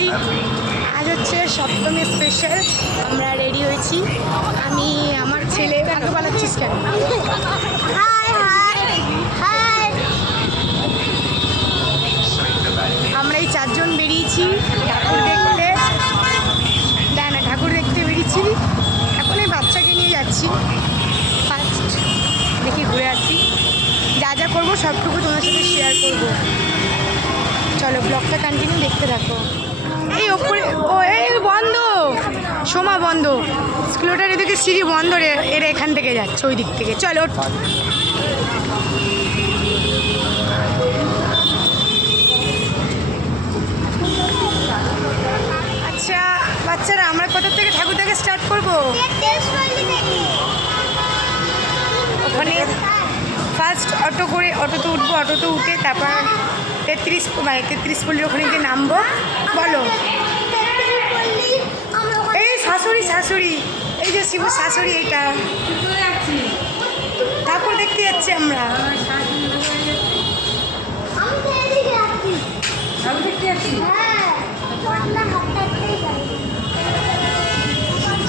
High, আজ হচ্ছে সপ্তমী special. আমরা রেডি হয়েছি, আমি আমার ছেলে। আগে পালাচ্ছিস কেন? High high high. আমরা এই 4 জন বেরিয়েছি ঠাকুর দেখতে। না ঠাকুর দেখতে বেরিয়েছি। এখন এই বাচ্চাকে নিয়ে যাচ্ছি। ফার্স্ট দেখি ঘুরে আসি, যা যা করবো সবটুকু তোমার সাথে শেয়ার করবো। চলো ব্লগটা কন্টিনিউ দেখতে থাকো। এই ওপরে ও এই বন্ধ, সোমা বন্ধ, স্কুলটার এদিকে সিঁড়ি বন্ধ রে, এরা এখান থেকে যাচ্ছে ওই দিক থেকে। চলো আচ্ছা বাচ্চারা, আমরা কোথা থেকে ঠাকুর থেকে স্টার্ট করবো? ওখানে ফার্স্ট অটো করে, অটোতে উঠবো, অটোতে উঠে তারপর 33 পল্লীর ওখানে গিয়ে নামবো। বলো এই শাশুড়ি, শাশুড়ি এই যে শিব শাশুড়ি, এইটা ঠাকুর দেখতে যাচ্ছি আমরা।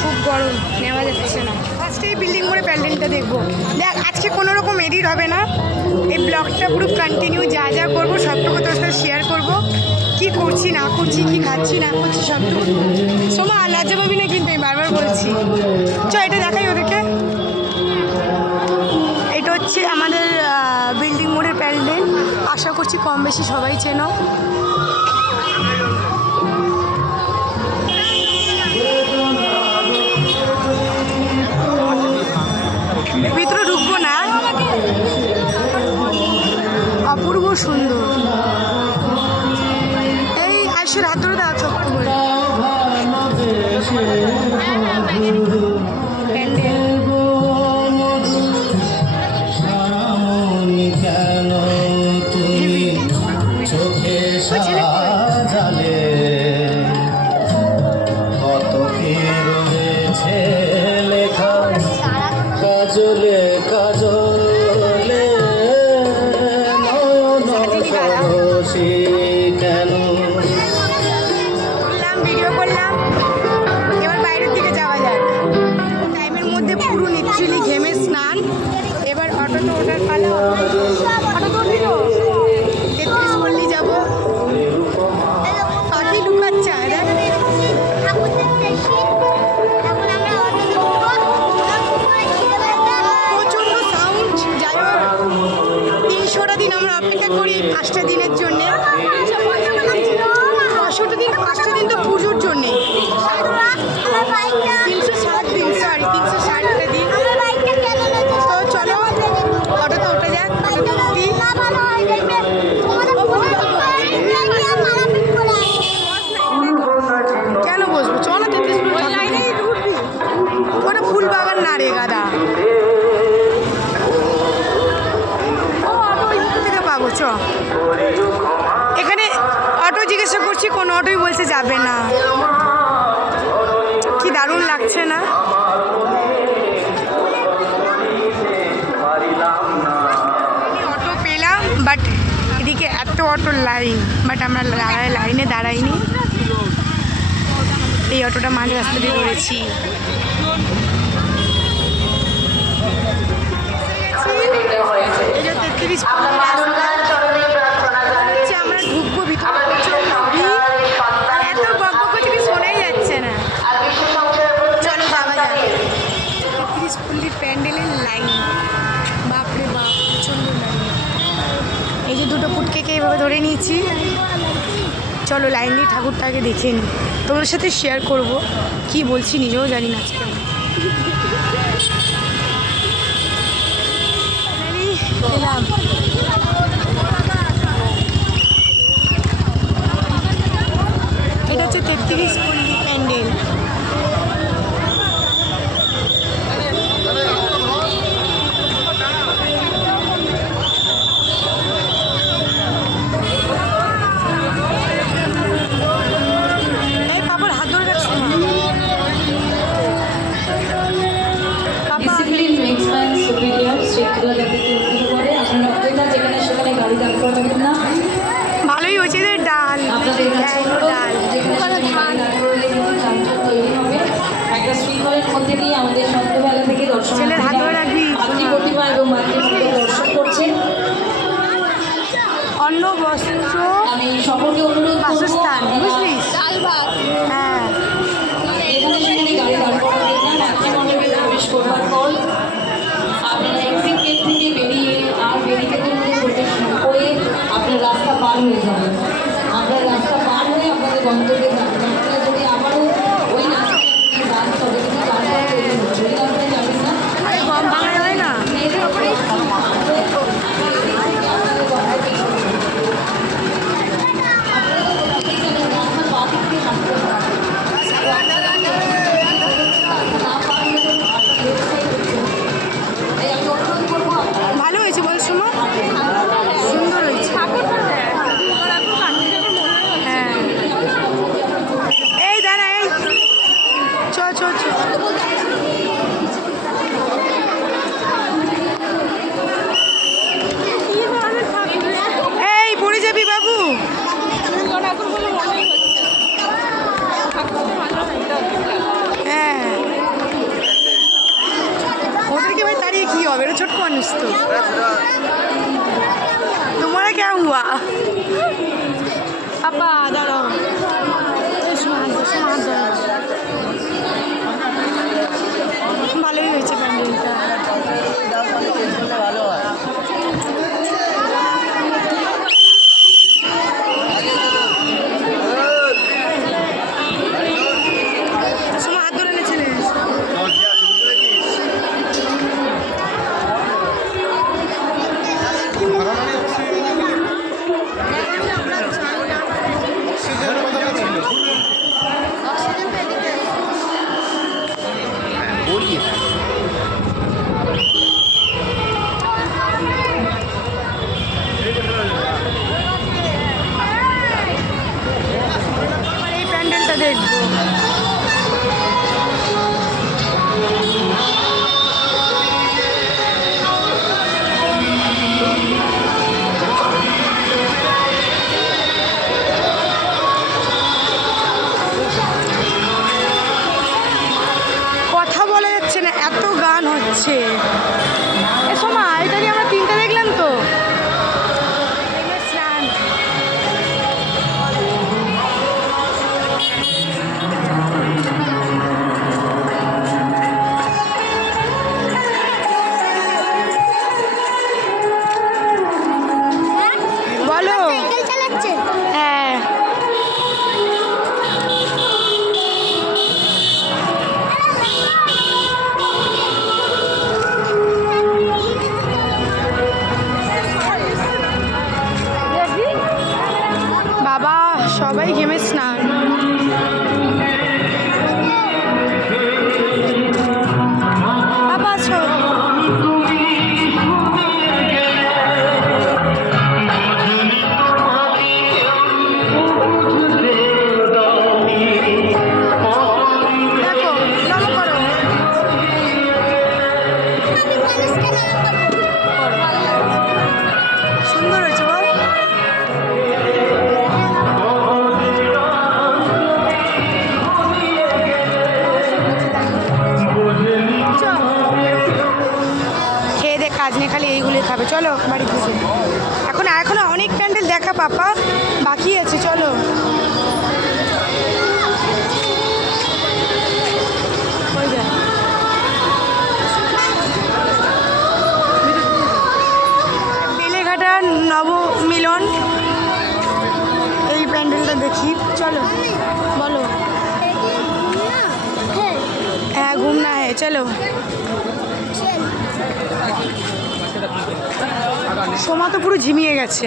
খুব গরম, নেওয়া যাচ্ছে না। ফার্স্টে এই বিল্ডিং করে প্যান্ডেলটা দেখবো। দেখ আজকে কোনো রকম এডিট হবে না, এই ব্লগটা পুরো কন্টিনিউ, যা যা করবো সবটুকু তোর সাথে শেয়ার করবো। কী করছি না করছি, কী খাচ্ছি না করছি সবটুকু। সোমা লজ্জা পাবি না কিন্তু, আমি বারবার বলছি। চ এটা দেখাই ওদেরকে। এটা হচ্ছে আমাদের বিল্ডিং মোড়ের প্যান্ডেল। আশা করছি কম বেশি সবাই চেনো। ভিতরে ঢুকবো না, অপূর্ব সুন্দর। এই আইসুর হাত ধরে দাও চক্র করে। ভিডিও করলাম, এবার বাইরের দিকে যাওয়া যাক। টাইমের মধ্যে পুরো লিটারালি ঘেমে স্নান। এবার অটোতে ওঠার পালা। অটোতে উঠবি তো? 33 পল্লী যাবো। পাখি ঢুকাচ্ছে প্রচণ্ড সাউন্ড। যাই হোক 300টা দিন আমরা অপেক্ষা করি 5টা দিনের জন্যে। 500টা দিন, 5টা দিন তো পুজোর জন্যে। 360 দিন, সরি 360টা দিন। তো চলো অটোতে ওঠা যাক। কেন বসবো? চলো 33 লাইনে ঢুকবি। ওটা ফুল বাগান না রে গাদা, ও অটো থেকে পাবো। চ এখানে অটো জিজ্ঞাসা করছি, কোনো অটোই বলছে যাবে না। কি দারুণ লাগছে না? অটো পেলাম, বাট এদিকে এত অটোর লাইন, বাট আমরা লাইনে দাঁড়াইনি। এই অটোটা মাঝ রাস্তা দিয়ে ধরেছি। এই যে 33 আমরা ঢুকবো ভিতরে। এত গল্প করছে কি শোনাই যাচ্ছে না। চলো যাওয়া যাক। 33 পল্লীর প্যান্ডেলের লাইন, বাপরে বাপ প্রচণ্ড লাইন। এই যে দুটো পুটকেকে এইভাবে ধরে নিয়েছি। চলো লাইন দিয়ে ঠাকুরটাকে দেখে নিই, তোমাদের সাথে শেয়ার করব। কি বলছি নিজেও জানি না আজকে। এটা হচ্ছে 33 পল্লী প্যান্ডেল। এই পাপড় হাত ধরে যাচ্ছে। ট্রেন আছে যেখানে যানজট তৈরি হবে। একটা শৃঙ্খলের মধ্যে দিয়ে আমাদের সন্ধ্যেবেলা থেকে ছেলের হাত ধরে রাখবি। মাতৃ প্রতিমা এবং মাতৃমূর্তি দর্শন করছে। অন্ন বস্ত্র আমি সকলকে অনুরোধ করবো বাসস্থান, বুঝলিস? হ্যাঁ, এখানে সেখানে গাড়ি দাঁড় করাবেন না। মাতৃমণ্ডপে প্রবেশ করবার পর আপনারা এক্সিট গেট থেকে বেরিয়ে আর ব্যারিকেডের মধ্যে প্রবেশ না করে আপনার রাস্তা পার হয়ে যাবেন। আপনার রাস্তা পার হয়ে আপনাদের গন্তব্যে যাবেন। আপনারা যদি আবারও ওই রাস্তায় যান তবে কিন্তু যানজট তৈরি হচ্ছে। ওই রাস্তায় যাবেন না। আরে কম ভাঙা যায় না। ভালো হয়েছে বল শোনো, সুন্দর হয়েছে। হ্যাঁ, এই দাঁড়া, এই চ চ চ। এই পড়ে যাবি বাবু। হ্যাঁ, ওদেরকে ভাই দাঁড়িয়ে কি হবে, এটা ছোট্ট মানুষ তো। তোমারা কে হুয়া আপা, দাঁড়াও, ভালোই হয়েছে প্যান্ডেলটা। সোমা হাত ধরে নিয়েছিলে। এই প্যান্ডেলটা দেখবো। কথা বলা যাচ্ছে না, এত গান হচ্ছে। এ সোমা, এটা কি আমরা তিনটা দেখলাম তো? স্নান। বলো। হ্যাঁ, বাবা সবাই ঘেমে স্নান। বাবা আছো? দেখো, নম করো। সুন্দর হয়েছে বল। খেয়ে দে, কাজ নেই, খালি এইগুলোই খাবে। চলো বাড়ি থেকে। এখনো অনেক প্যান্ডেল দেখা পাপা বাকি আছে, চলো। ওই দেখ। বেলেঘাটা নবমিলন, এই প্যান্ডেলটা দেখি, চলো। বলো। হ্যাঁ, ঘুমনা হ্যাঁ, চলো। সোমা তো পুরো ঝিমিয়ে গেছে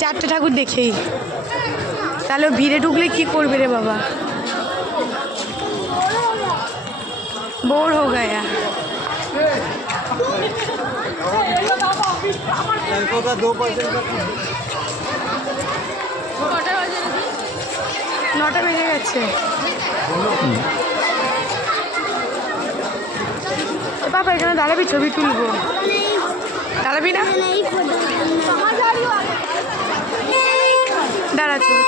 চারটে ঠাকুর দেখেই। তাহলে ভিড়ে ঢুকলে কি করবে রে বাবা, बोर हो गया। নটা বেজে গেছে। বাবা এখানে দাঁড়াবি, ছবি তুলবো। দাঁড়াবি না? দাঁড়া ছবি।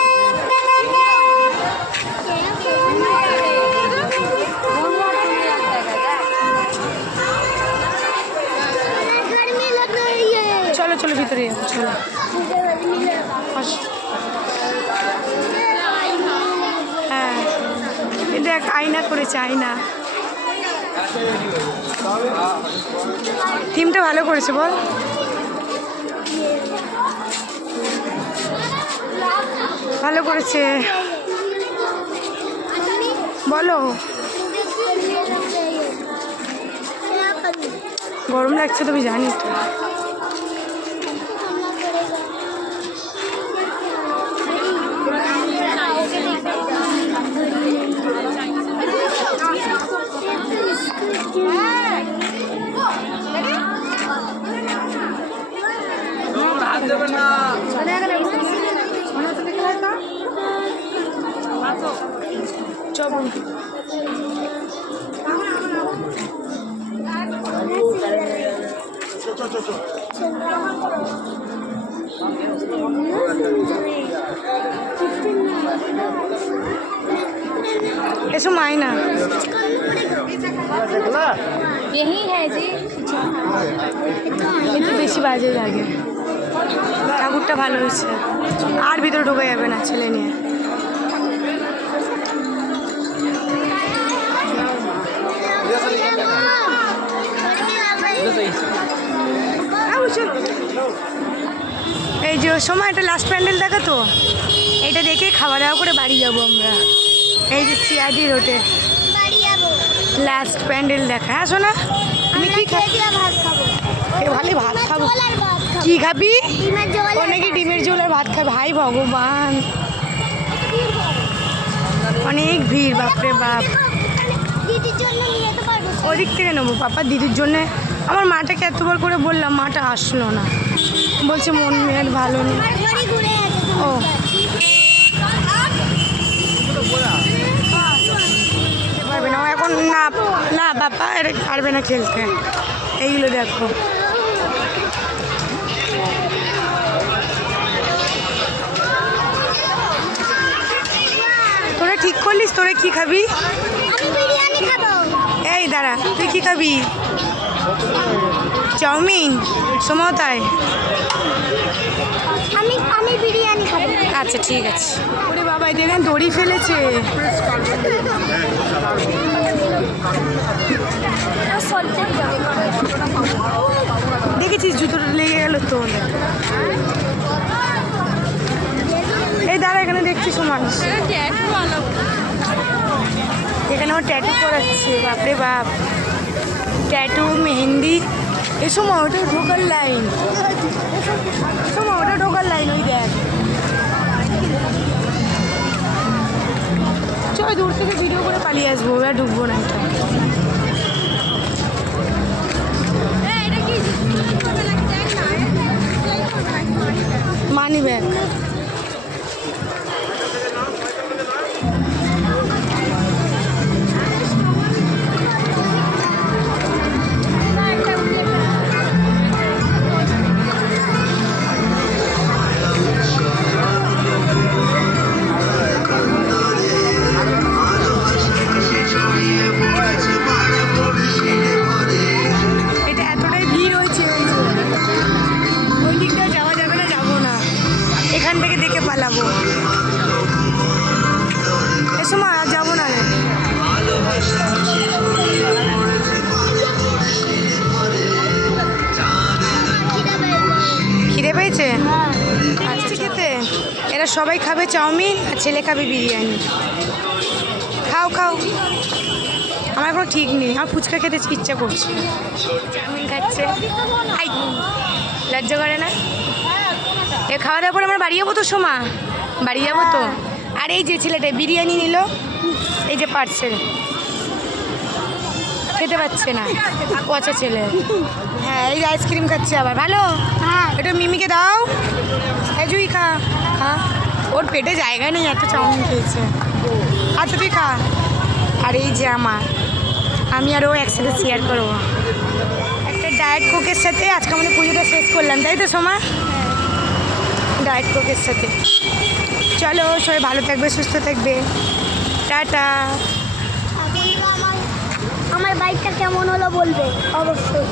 দেখ আয়না করেছে, আয়না। থিমটা ভালো করেছে বল। ভালো করেছে বলো। গরম লাগছে তুমি জানি তো। এসো মাইনা। यही है जी। একটু বেশি বাজে লাগে। ঠাকুরটা ভালো হয়েছে, আর ভিতরে ঢোকা যাবে না ছেলে নিয়ে। এই যে সময় এটা লাস্ট প্যান্ডেল দেখা তো, এটা দেখে খাওয়া দাওয়া করে বাড়ি যাবো আমরা। এই যে সিআরডি রোডে লাস্ট প্যান্ডেল দেখা। হ্যাঁ শোনা, তুমি কি ভালো ভাত খাবো। কি খাবি? ও নাকি ডিমের ঝোল আর ভাত খাবে। ভাই ভগবান, অনেক ভিড়, বাপরে বাপ। ওদিক থেকে নেবো পাপা, দিদির জন্যে। আমার মাটাকে এতবার করে বললাম, মাটা আসলো না, বলছে মন মেয়ের ভালো নেই। ও পারবে না ও এখন, না না বাবা এটা পারবে না খেলতে। এইগুলো দেখো, তোরা ঠিক করলিস তোরা কি খাবি? এই দাঁড়া, তুই কি খাবি? চাউমিন। সমতায় আমি বিরিয়ানি খাবো। আচ্ছা ঠিক আছে। ওরে বাবা দেখেন দড়ি ফেলেছে। দেখেছিস জুতোটা লেগে গেল তো। এই দাঁড়া, এখানে দেখছি সমান, এখানে আমার ট্যাটু করাচ্ছে। বাপরে বাপ, ট্যাটু, মেহেন্দি। এই সময় ওটা ঢোকার লাইন, সময় ওটা ঢোকার লাইন। ওই দেখ, চল দূর থেকে ভিডিও করে পালিয়ে আসবো, আর ঢুকবো না। Money bag. এখান থেকে দেখে পালাবো। এ সময় আর যাবো না রে। খিদে পেয়েছে? আচ্ছা খেতে। এরা সবাই খাবে চাউমিন আর ছেলে খাবে বিরিয়ানি। খাও খাও, আমার কোনো ঠিক নেই। আমার ফুচকা খেতে ইচ্ছা করছে। চাউমিন খাচ্ছে, আই লজ্জা করে না? এ খাওয়া দাওয়ার পর আমরা বাড়ি যাবো তো সোমা, বাড়ি যাবো তো। আর এই যে ছেলেটা বিরিয়ানি নিল, এই যে পার্সেল, খেতে পাচ্ছে না, পচা ছেলে। হ্যাঁ এই যে আইসক্রিম খাচ্ছে আবার। ভালো, হ্যাঁ এটা মিমিকে দাও। এই জুই খা, খা, ওর পেটে জায়গা নেই, এত চাউমিন খেয়েছে। আচ্ছা তুই খা। আর এই যে আমার, আমি আর ও একসাথে শেয়ার করবো একটা ডায়েট কোকের সাথে। আজকে আমাদের পুজোটা শেষ করলাম, তাই তো সোমা? ডায়েট কোকের সাথে। চলো সবাই ভালো থাকবে, সুস্থ থাকবে, টাটা। আমার বাইকটা কেমন হলো বলবে অবশ্যই।